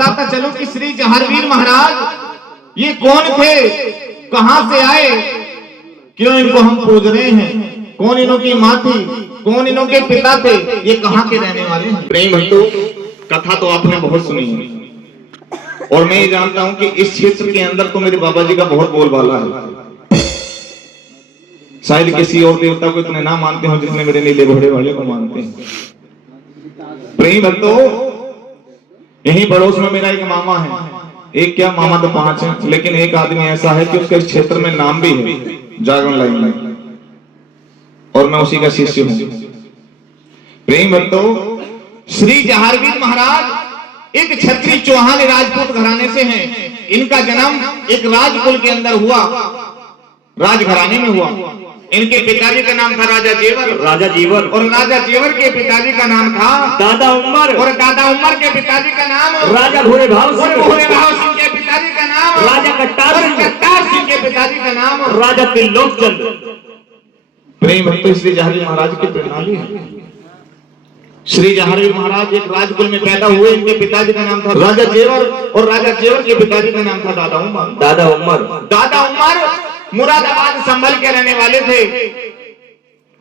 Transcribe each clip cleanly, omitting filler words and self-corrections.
बताता चलो कि श्री जहारवीर महाराज ये कौन थे, कहां से आए, क्यों इनको हम पूज रहे हैं, कौन इनों की माँ थी, कौन इनों के पिता थे, ये कहां के रहने वाले हैं। प्रेम भक्तों, कथा तो आपने बहुत सुनी है और मैं ये जानता हूं कि इस क्षेत्र के अंदर तो मेरे बाबा जी का बहुत बोलबाला है। शायद किसी और देवता को इतने ना मानते हो जितने मेरे नीले घोड़े वाले को मानते हैं। प्रेम भक्तों, यही पड़ोस में मेरा एक मामा है, एक क्या मामा तो 5 है, लेकिन एक आदमी ऐसा है कि उसके इस क्षेत्र में नाम भी है जागरण लाइन में, और मैं उसी का शिष्य हूं। प्रेम भक्तों, श्री जहारवीर महाराज एक क्षत्रिय चौहान राजपूत घराने से हैं। इनका जन्म एक राजकुल के अंदर हुआ, राजघराने में हुआ। इनके पिताजी का नाम था राजा जेवर, और राजा जेवर के पिताजी का नाम था दादा उमर, और दादा उमर के पिताजी का नाम राजा घोड़े भाव सिंह के पिताजी का नाम राजा कट्टार सिंह के पिताजी का नाम राजा त्रिलोक चंद्र। प्रेम भक्तों, श्री जहारवीर महाराज की प्रणाली है। श्री जहारवीर महाराज एक राजकुल में पैदा हुए। इनके पिताजी का नाम था राजा जेवर और राजा जेवर के पिताजी का नाम था दादा उमर मुरादाबाद संभल के रहने वाले थे।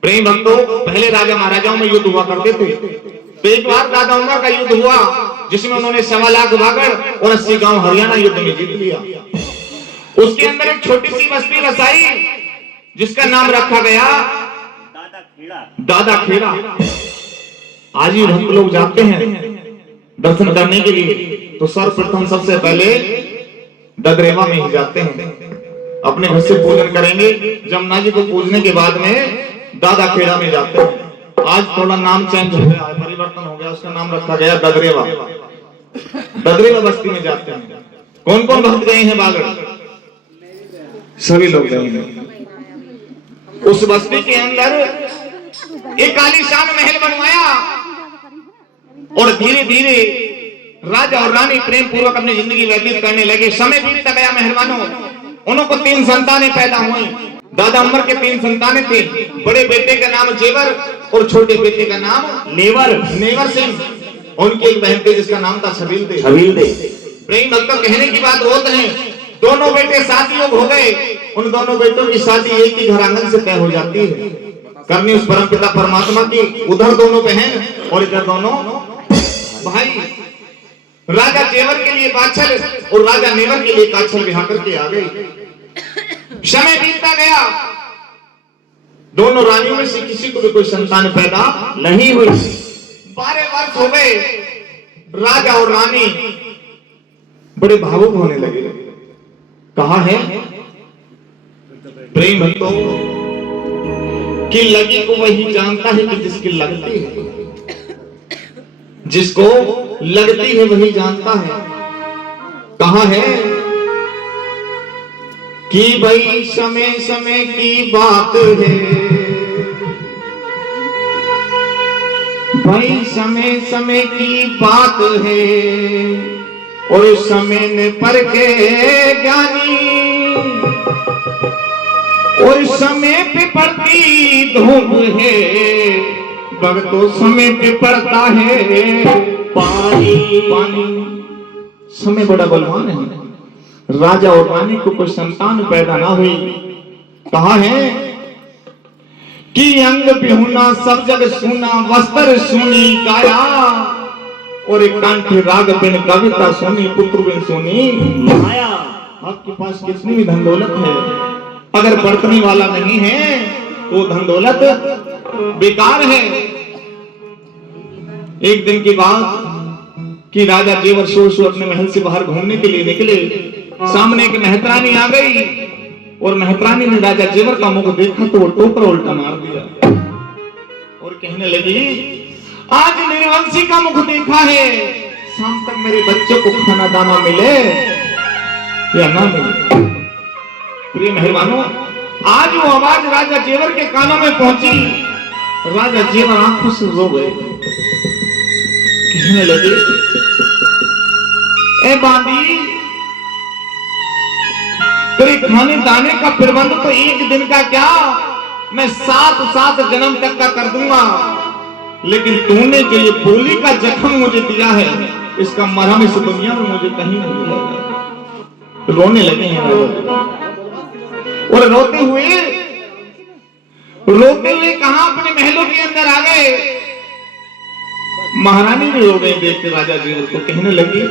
प्रेम भक्तों, पहले राजा महाराजाओं में युद्ध हुआ करते थे, तो एक बार दादा उमर का युद्ध हुआ जिसमें उन्होंने 1.25 लाख बागड़ और 80 गांव हरियाणा युद्ध में जीत लिया। उसके अंदर एक छोटी सी बस्ती बसाई जिसका नाम रखा गया दादा खेड़ा। आज भी भक्त लोग जाते हैं दर्शन करने के लिए, तो सर्वप्रथम सबसे पहले ददरेवा में ही जाते हैं, अपने घर से पूजन करेंगे। जमुना जी को पूजने के बाद में दादा खेड़ा में जाते हैं। आज थोड़ा नाम चेंज हो गया, परिवर्तन हो गया, उसका नाम रखा गया ददरेवा। ददरेवा बस्ती में जाते हैं। कौन कौन भक्त गए हैं बागड़? सभी लोग गए हैं। उस बस्ती के अंदर एक आलीशान महल बनवाया और धीरे धीरे राजा और रानी प्रेम पूर्वक अपनी जिंदगी व्यतीत करने लगे। समय बीतता गया मेहरबानों, उनको 3 संतानें पैदा हुई। दादा उमर के 3 संतानें थी। बड़े बेटे का नाम जेवर और छोटे बेटे का नाम नेवर सिंह। उनकी एक बहन थी जिसका नाम था छबील दे। प्रेम भक्तों, कहने की बात होते हैं, दोनों बेटे शादी हो गए। उन दोनों बेटों की शादी एक ही घर आंगन से तय हो जाती है, करनी उस परमपिता परमात्मा की। उधर दोनों बहन और इधर दोनों भाई। राजा जेवर के लिए बाछल और राजा नेवर के लिए काछल बिहार करके आ गई। समय बीतता गया, दोनों रानियों में से किसी को भी कोई संतान पैदा नहीं हुई। 12 वर्ष हो गए। राजा और रानी बड़े भावुक होने लगे। कहा है प्रेम भक्तों कि लगी को वही जानता है कि जिसकी लगती है, जिसको लगती है वही जानता है। कहा है कि भाई समय समय की बात है, भाई समय समय की बात है, और समय ने परखे ज्ञानी, और समय पे पड़ती धूप है, भक्तों समय पे पड़ता है पानी। समय बड़ा बलवान है। राजा और रानी को कोई संतान पैदा ना हुई। कहा है कि अंग बिहुना सब जग सुना, वस्त्र सुनी काया, और एक कंठ राग बिन कविता सुनी, पुत्र बिन सुनी माया। आपके पास कितनी भी धन दौलत है, अगर बरतने वाला नहीं है तो धन दौलत बेकार है। एक दिन की बात कि राजा जेवर शोर अपने महल से बाहर घूमने के लिए निकले। सामने एक मेहतरानी आ गई और मेहतरानी ने राजा जेवर का मुख देखा तो वो टोकरा उल्टा मार दिया और कहने लगी, आज निर्वंशी का मुख देखा है, शाम तक मेरे बच्चों को खाना दाना मिले या ना मिले। प्रिय मेहरबानों, आज वो आवाज राजा जेवर के कानों में पहुंची। राजा जेवर आंखों से रो गए, कहने लगे, ए बांदी, तेरे खाने दाने का प्रबंध तो एक दिन का क्या, मैं 7 जन्म तक का कर दूंगा, लेकिन तूने जो ये बोली का जख्म मुझे दिया है इसका मरहम इस दुनिया में मुझे कहीं नहीं मिलेगा। रोने लगे हैं और रोते हुए कहां अपने महलों के अंदर आ गए। महारानी भी रो गई देख के राजा जी उसको, कहने लगी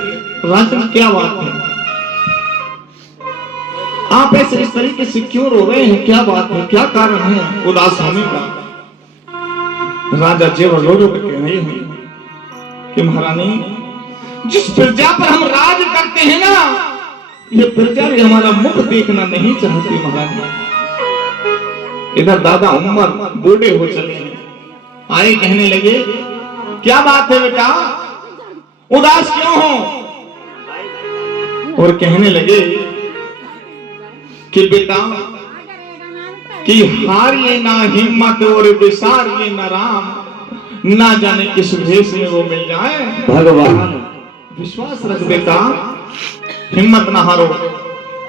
राजन क्या बात है, आप ऐसे इस तरीके से क्यों रो रहे हैं, क्या बात है, क्या कारण है उदास होने का। राजा जेवर रो रो कर कह रहे हैं कि महारानी जिस प्रजा पर हम राज करते हैं ना, ये प्रजा भी हमारा मुख देखना नहीं चाहती महारानी। इधर दादा उमर बूढ़े हो चले हैं, आए कहने लगे क्या बात है बेटा, उदास क्यों हो। और कहने लगे कि बेटा कि हारिए ना हिम्मत और विसारिए ना राम, ना जाने किस भेष में वो मिल जाए भगवान। विश्वास रख बेटा, हिम्मत ना हारो।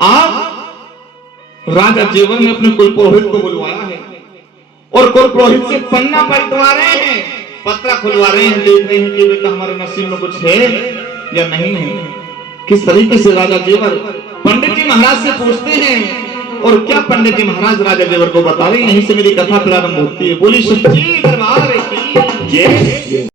आज राजा जेवर ने अपने कुलपुरोहित को बुलवाया है और कुलपुरोहित से पन्ना पलटवा रहे हैं, पत्रा खुलवा रहे हैं, देख रहे हैं कि बेटा हमारे नसीब में कुछ है या नहीं है। किस तरीके से राजा जेवर पंडित जी महाराज से पूछते हैं और क्या पंडित जी महाराज राजा जेवर को बता रहे हैं। यहीं से मेरी कथा प्रारंभ होती है। बोली सच्ची दरबार की जय।